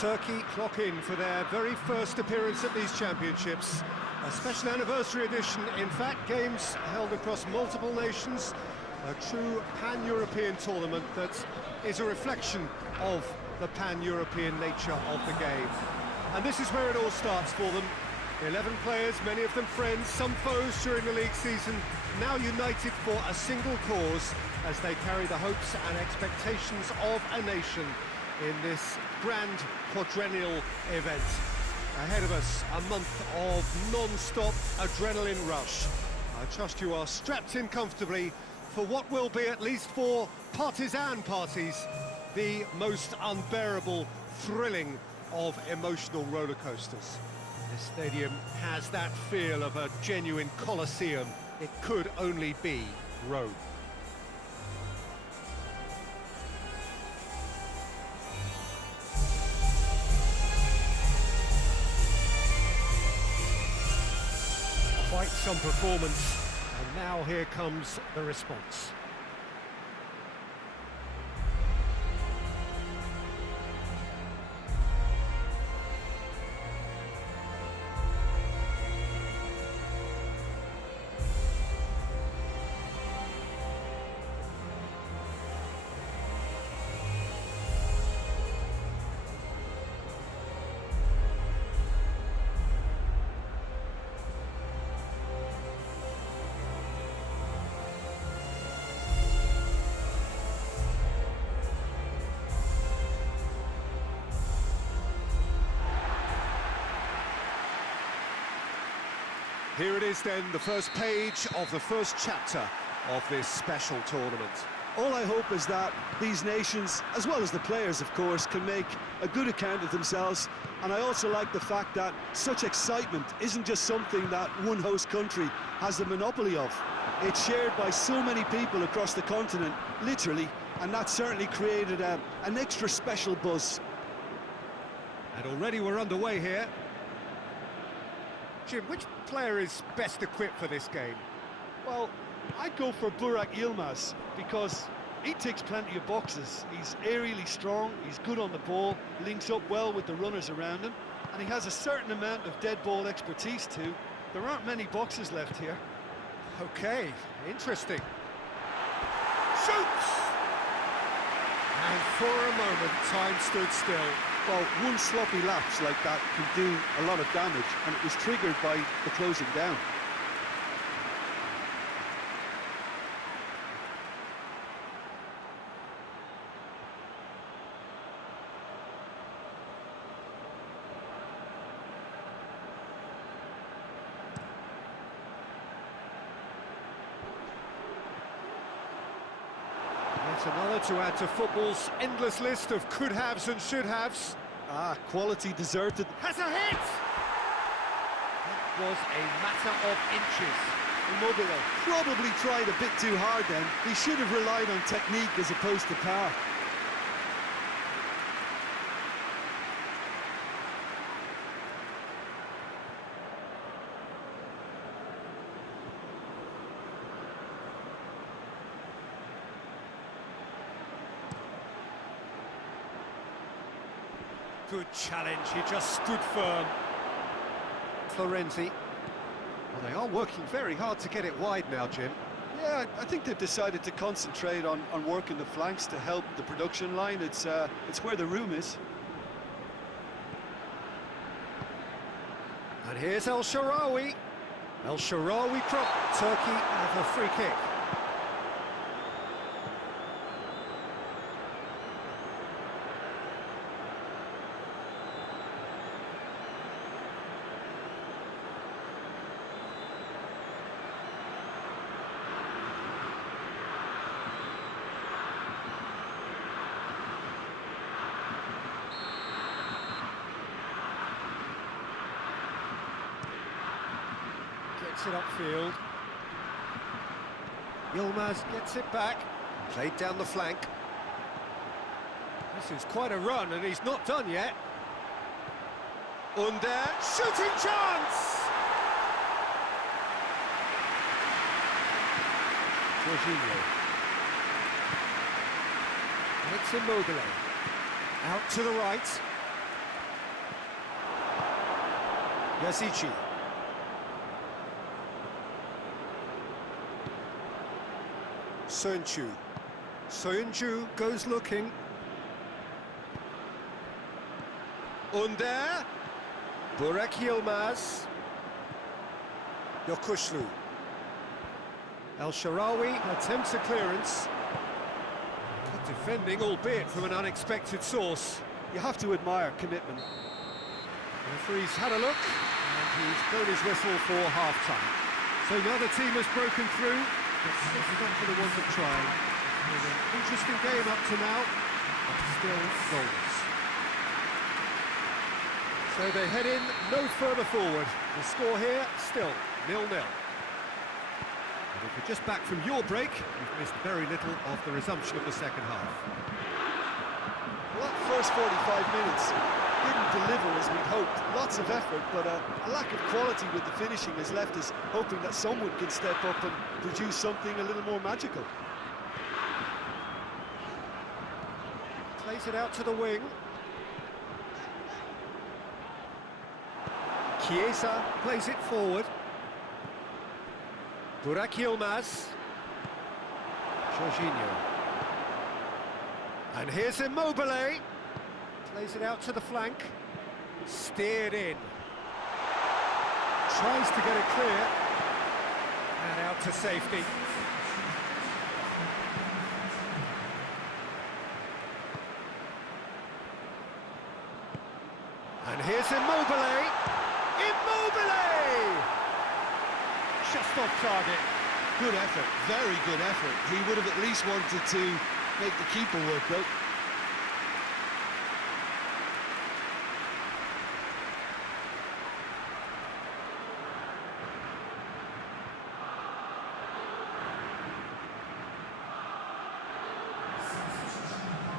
Turkey clock in for their very first appearance at these championships. A special anniversary edition, in fact, games held across multiple nations. A true pan-European tournament that is a reflection of the pan-European nature of the game. And this is where it all starts for them. 11 players, many of them friends, some foes during the league season, now united for a single cause as they carry the hopes and expectations of a nation in this grand quadrennial event. Ahead of us, a month of non-stop adrenaline rush. I trust you are strapped in comfortably for what will be, at least for partisan parties, the most unbearable, thrilling of emotional roller coasters. This stadium has that feel of a genuine Colosseum. It could only be Rome. Quite some performance, and now here comes the response. Here it is then, the first page of the first chapter of this special tournament. All I hope is that these nations, as well as the players of course, can make a good account of themselves. And I also like the fact that such excitement isn't just something that one host country has the monopoly of. It's shared by so many people across the continent, literally, and that certainly created an extra special buzz. And already we're underway here. Jim, which player is best equipped for this game? Well, I'd go for Burak Yilmaz because he ticks plenty of boxes. He's aerially strong, he's good on the ball, links up well with the runners around him, and he has a certain amount of dead ball expertise too. There aren't many boxes left here. Okay, interesting. Shoots! And for a moment, time stood still. Well, one sloppy lapse like that can do a lot of damage, and it was triggered by the closing down. Yet another to add to football's endless list of could-haves and should-haves. Quality deserted. Has a hit! That was a matter of inches. Immobile probably tried a bit too hard then. He should have relied on technique as opposed to power. Good challenge, he just stood firm. Florenzi. Well, they are working very hard to get it wide now, Jim. Yeah, I think they've decided to concentrate on working the flanks to help the production line. It's where the room is. And here's El Shaarawy. El Shaarawy cross. Turkey have a free kick. Gets it upfield. Yilmaz gets it back. Played down the flank. This is quite a run, and he's not done yet. Under, shooting chance! Jorginho. It's Immobile. Out to the right. Yazici. Soyuncu. Soyuncu goes looking. Under. Burak Yilmaz. Yokuşlu. El Shaarawy attempts a clearance. Good defending, albeit from an unexpected source. You have to admire commitment. The referee's had a look, and he's blown his whistle for half-time. So now the team has broken through, but it's not for the want of trying. It's been an interesting game up to now, but still goalless. So they head in no further forward. The score here, still 0-0. And if you're just back from your break, you've missed very little of the resumption of the second half. Well, that first 45 minutes didn't deliver as we'd hoped. Lots of effort, but a lack of quality with the finishing has left us hoping that someone can step up and produce something a little more magical. Plays it out to the wing. Chiesa plays it forward. Burak Yilmaz. Jorginho. And here's Immobile. Plays it out to the flank. Steered in. Tries to get it clear. And out to safety. And here's Immobile. Immobile! Just off target. Good effort, very good effort. He would have at least wanted to make the keeper work though.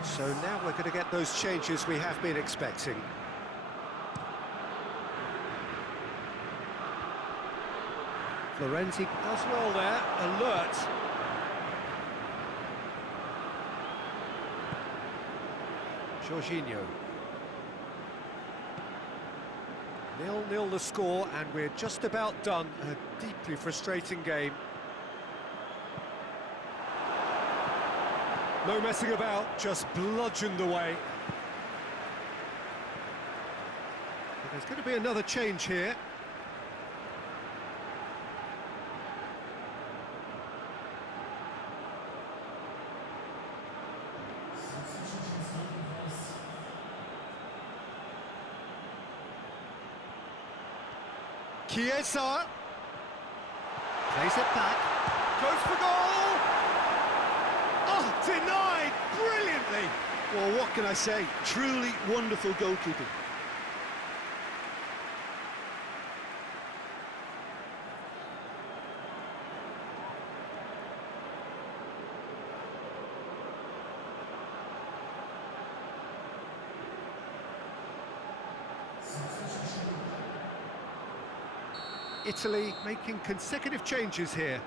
So now we're going to get those changes we have been expecting. Florenzi does well there, alert. Jorginho. 0-0 the score, and we're just about done. A deeply frustrating game. No messing about, just bludgeoned away. But there's going to be another change here. Chiesa plays it back, goes for goal! Oh, denied brilliantly! Well, what can I say? Truly wonderful goalkeeping. Italy making consecutive changes here.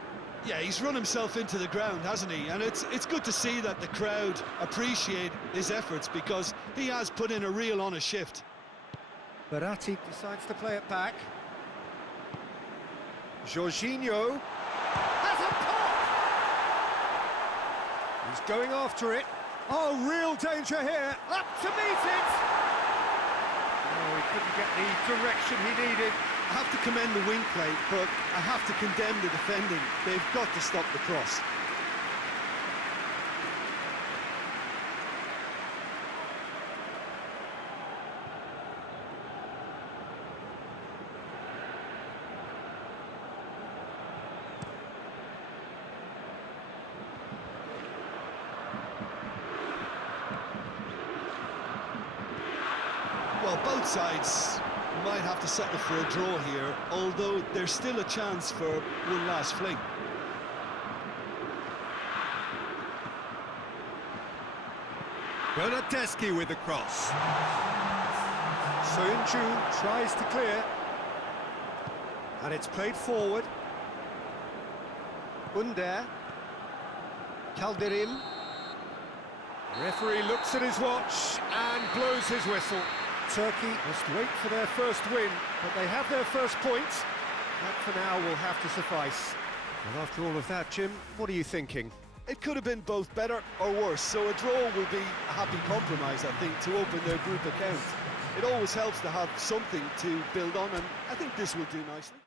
Yeah, he's run himself into the ground, hasn't he? And it's good to see that the crowd appreciate his efforts because he has put in a real honest shift. Verratti decides to play it back. Jorginho has a pop! He's going after it. Oh, real danger here. Up to meet it! Oh, he couldn't get the direction he needed. I have to commend the wing play, but I have to condemn the defending. They've got to stop the cross. Well, both sides might have to settle for a draw here, although there's still a chance for one last fling. Bernardeschi with the cross. Soyuncu tries to clear. And it's played forward. Under. Calderin. Referee looks at his watch and blows his whistle. Turkey must wait for their first win, but they have their first point. That for now will have to suffice. And after all of that, Jim, what are you thinking? It could have been both better or worse, so a draw will be a happy compromise, I think, to open their group account. It always helps to have something to build on, and I think this will do nicely.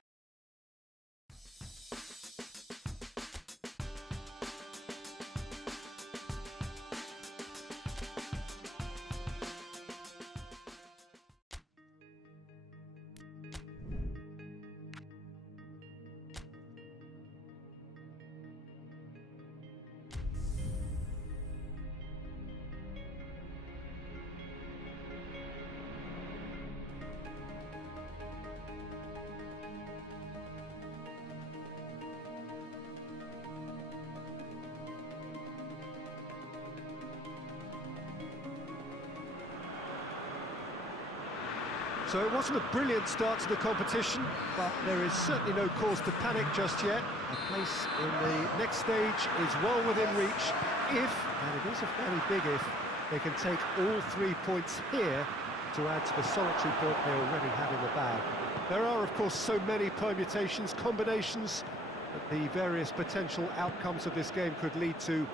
So it wasn't a brilliant start to the competition, but there is certainly no cause to panic just yet. A place in the next stage is well within reach if, and it is a fairly big if, they can take all 3 points here to add to the solitary point they already have in the bag. There are, of course, so many permutations, combinations that the various potential outcomes of this game could lead to,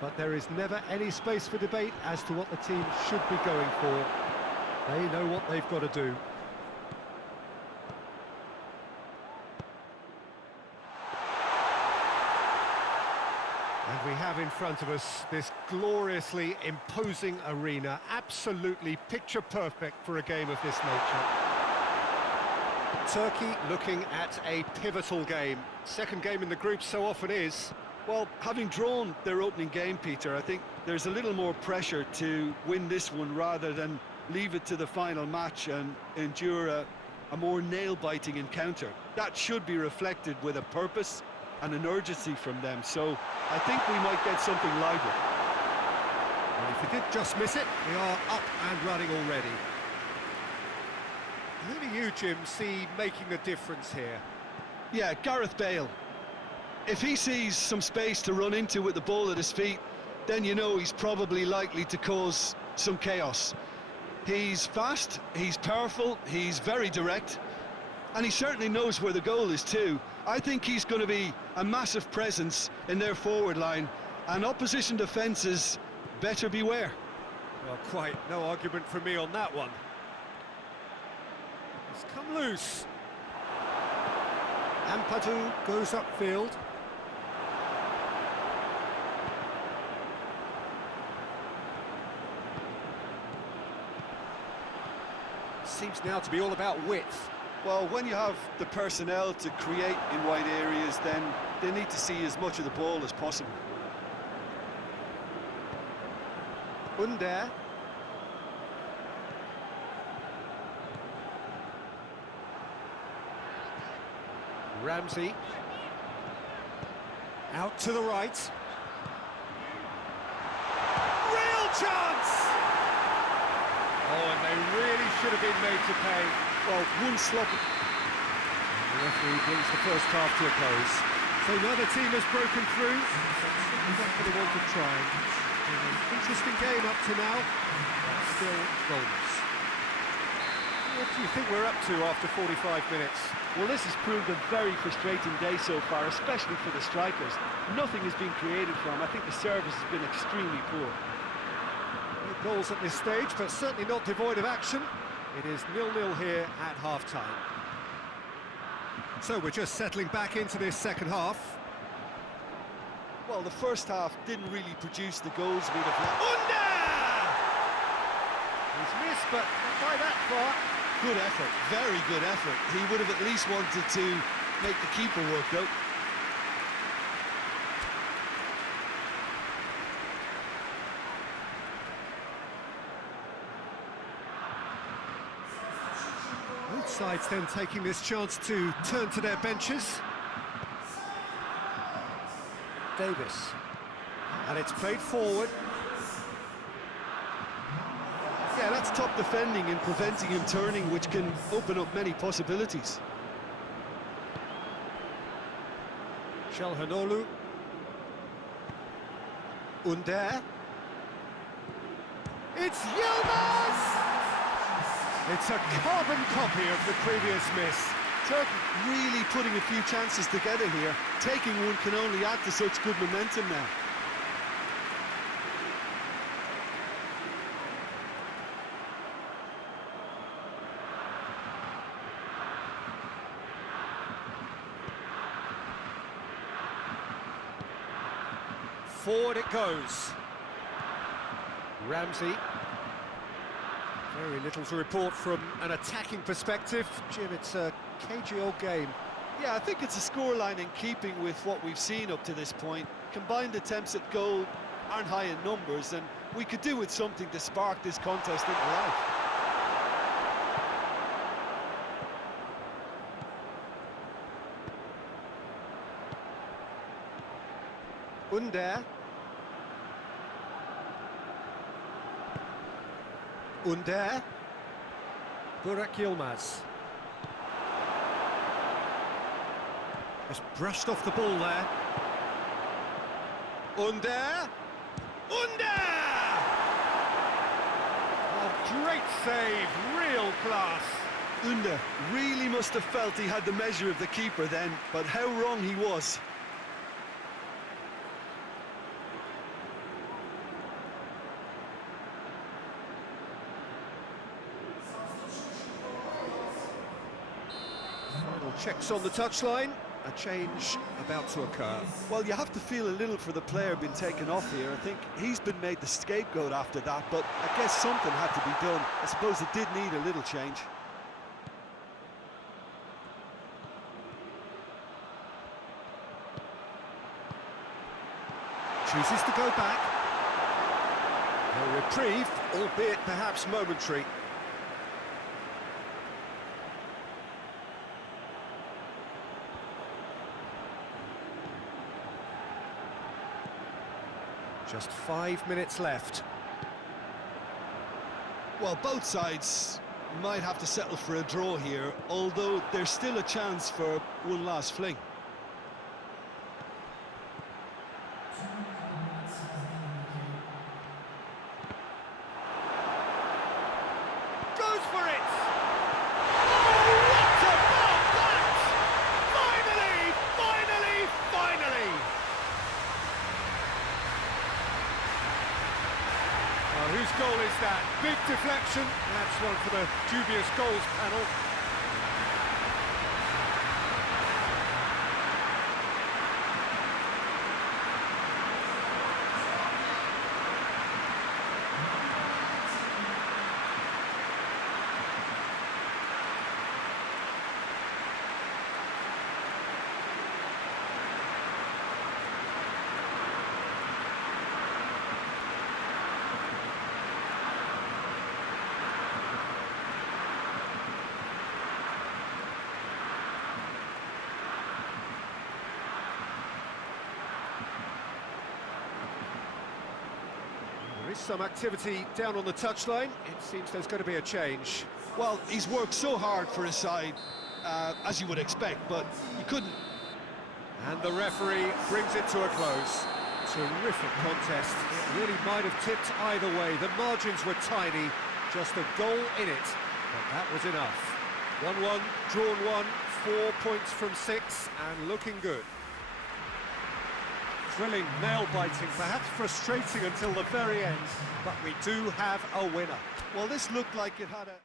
but there is never any space for debate as to what the team should be going for. They know what they've got to do. And we have in front of us this gloriously imposing arena, absolutely picture perfect for a game of this nature. Turkey looking at a pivotal game. Second game in the group so often is. Well, having drawn their opening game, Peter, I think there's a little more pressure to win this one rather than leave it to the final match and endure a more nail-biting encounter. That should be reflected with a purpose and an urgency from them, so I think we might get something lively. And if we did just miss it, we are up and running already. Who do you, Jim, see making the difference here? Yeah, Gareth Bale. If he sees some space to run into with the ball at his feet, then you know he's probably likely to cause some chaos. He's fast, he's powerful, he's very direct, and he certainly knows where the goal is too. I think he's going to be a massive presence in their forward line, and opposition defences better beware. Well, quite no argument from me on that one. It's come loose. Ampadu goes upfield. Seems now to be all about width. Well, when you have the personnel to create in wide areas, then they need to see as much of the ball as possible. Under. Ramsey. Out to the right. Real chance! Oh, and they really should have been made to pay. Well, one sloppy. The referee brings the first half to a close. So neither team has broken through. He's not going to want to try. An interesting game up to now, but still goalless. What do you think we're up to after 45 minutes? Well, this has proved a very frustrating day so far, especially for the strikers. Nothing has been created for them. I think the service has been extremely poor. No goals at this stage, but certainly not devoid of action. It is 0-0 here at half-time. So we're just settling back into this second half. Well, the first half didn't really produce the goals we'd have liked. He's missed, but not by that far. Good effort, very good effort. He would have at least wanted to make the keeper work though. Both sides then taking this chance to turn to their benches. Davis. And it's played forward. Yeah, that's top defending and preventing him turning, which can open up many possibilities. Çalhanoğlu. Under. It's Yilmaz! It's a carbon copy of the previous miss. Turkey really putting a few chances together here. Taking one can only add to such good momentum now. Forward it goes. Ramsey. Very little to report from an attacking perspective. Jim, it's a cagey old game. Yeah, I think it's a scoreline in keeping with what we've seen up to this point. Combined attempts at goal aren't high in numbers, and we could do with something to spark this contest into life. Under. Burak Yilmaz. Just brushed off the ball there. Under! Oh, great save, real class. Under really must have felt he had the measure of the keeper then, but how wrong he was. Final checks on the touchline. A change about to occur. Well, you have to feel a little for the player being taken off here. I think he's been made the scapegoat after that, but I guess something had to be done. I suppose it did need a little change. Chooses to go back. A reprieve, albeit perhaps momentary. Just 5 minutes left. Well, both sides might have to settle for a draw here, although there's still a chance for one last fling. Goes for it! Oh, what about that? Finally! Whose goal is that? Big deflection. That's one for the dubious goals panel. There is some activity down on the touchline. It seems there's going to be a change. Well, he's worked so hard for his side, as you would expect, but he couldn't. And the referee brings it to a close. Terrific contest. It really might have tipped either way. The margins were tiny, just a goal in it, but that was enough. 1-1, drawn 1, 4 points from 6, and looking good. Thrilling, nail-biting, perhaps frustrating until the very end, but we do have a winner. Well, this looked like it had a...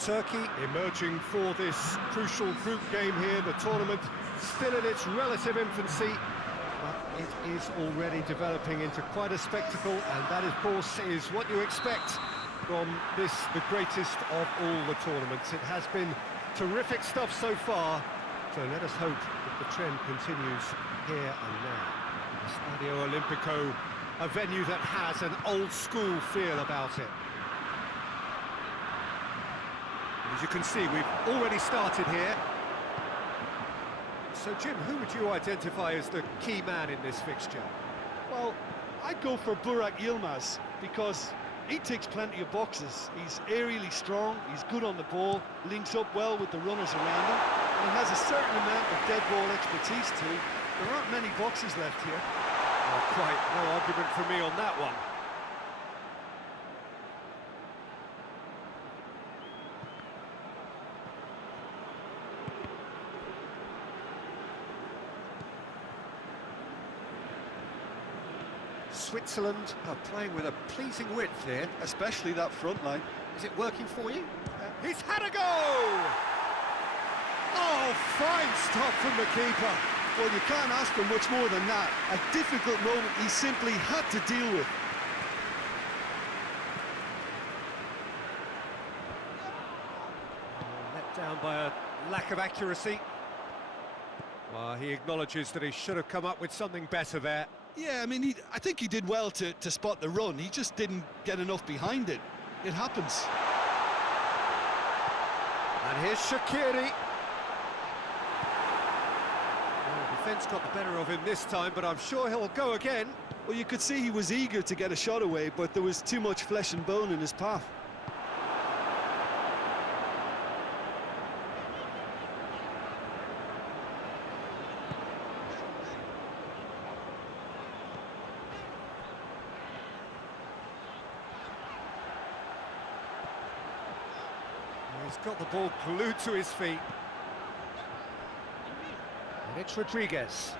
Turkey emerging for this crucial group game here. The tournament still in its relative infancy, but it is already developing into quite a spectacle, and that, of course, is what you expect from this, the greatest of all the tournaments. It has been terrific stuff so far, So let us hope that the trend continues here and now. The Stadio Olimpico, a venue that has an old-school feel about it. As you can see, we've already started here. So, Jim, who would you identify as the key man in this fixture? Well, I'd go for Burak Yilmaz because he ticks plenty of boxes. He's aerially strong, he's good on the ball, links up well with the runners around him, and he has a certain amount of dead ball expertise too. There aren't many boxes left here. Oh, quite no argument for me on that one. Switzerland are playing with a pleasing width here. Especially that front line. Is it working for you? He's had a go! Oh, fine stop from the keeper. Well, you can't ask for much more than that. A difficult moment he simply had to deal with. Let down by a lack of accuracy. Well, he acknowledges that he should have come up with something better there. Yeah, I mean, I think he did well to spot the run. He just didn't get enough behind it. It happens. And here's Shaqiri. Well, the defence got the better of him this time, but I'm sure he'll go again. Well, you could see he was eager to get a shot away, but there was too much flesh and bone in his path. He's got the ball glued to his feet. And it's Rodriguez.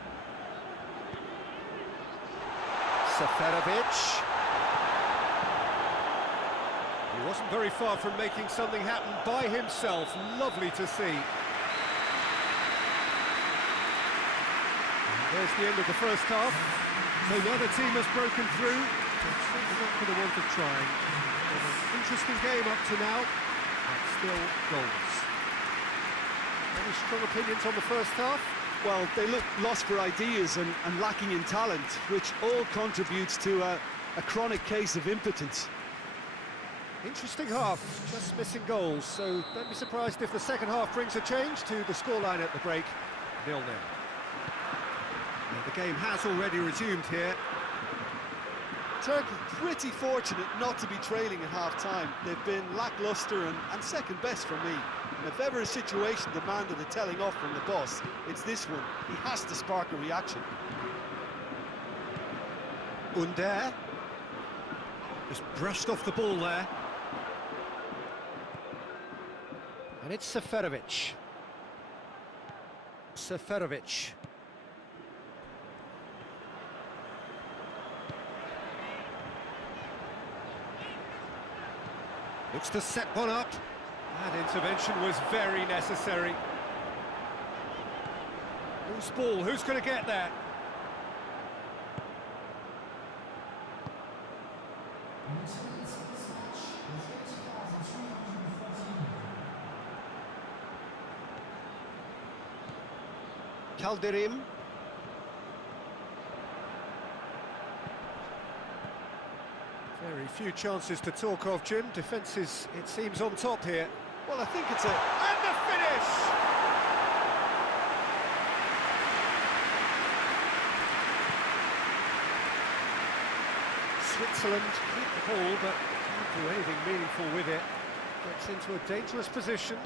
Seferovic. He wasn't very far from making something happen by himself. Lovely to see. And there's the end of the first half. So neither team has broken through. But certainly not for the want of trying. An interesting game up to now. Still goals. Any strong opinions on the first half? Well, they look lost for ideas and lacking in talent, which all contributes to a chronic case of impotence. Interesting half, just missing goals, so don't be surprised if the second half brings a change to the scoreline at the break, 0-0. The game has already resumed here. Turkey pretty fortunate not to be trailing at half-time. They've been lacklustre and second best for me. And if ever a situation demanded a telling off from the boss, it's this one. He has to spark a reaction. Under just brushed off the ball there. And it's Seferovic. Seferovic. Looks to set one up. That intervention was very necessary. Loose ball, who's going to get that? Calderim. Very few chances to talk of, Jim. Defence is, it seems, on top here. Well, I think it's a... And the finish! Switzerland keep the ball, but can't do anything meaningful with it. Gets into a dangerous position.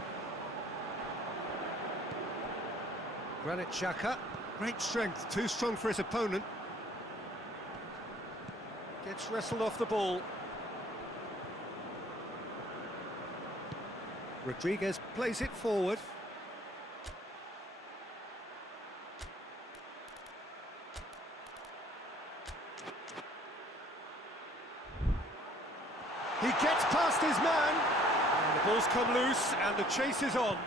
Granit Xhaka, great strength, too strong for his opponent. Gets wrestled off the ball. Rodriguez plays it forward. He gets past his man. And the ball's come loose and the chase is on.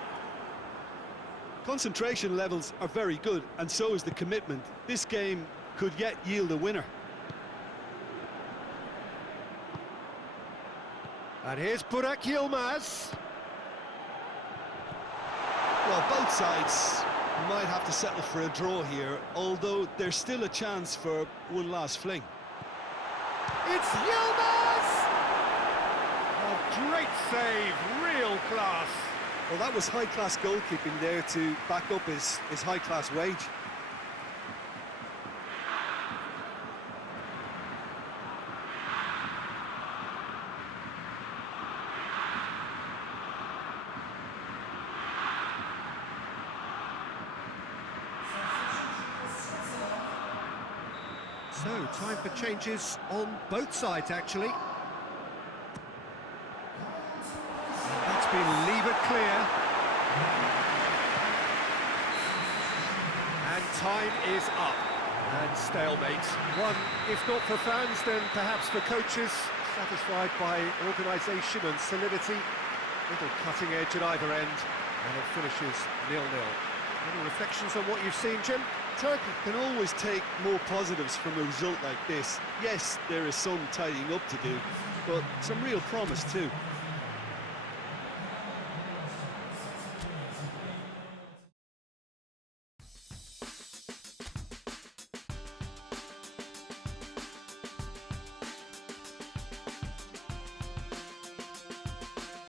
Concentration levels are very good, and so is the commitment. This game could yet yield a winner. And here's Burak Yilmaz. Well, both sides Might have to settle for a draw here, although there's still a chance for one last fling. It's Yilmaz! A great save, real class. Well, that was high-class goalkeeping there to back up his high-class wage. So, time for changes on both sides, actually. And that's been levered clear. And time is up. And stalemate. One, if not for fans, then perhaps for coaches, satisfied by organisation and solidity. Little cutting edge at either end, and it finishes 0-0. Any reflections on what you've seen, Jim? Turkey can always take more positives from a result like this. Yes, there is some tidying up to do, but some real promise too.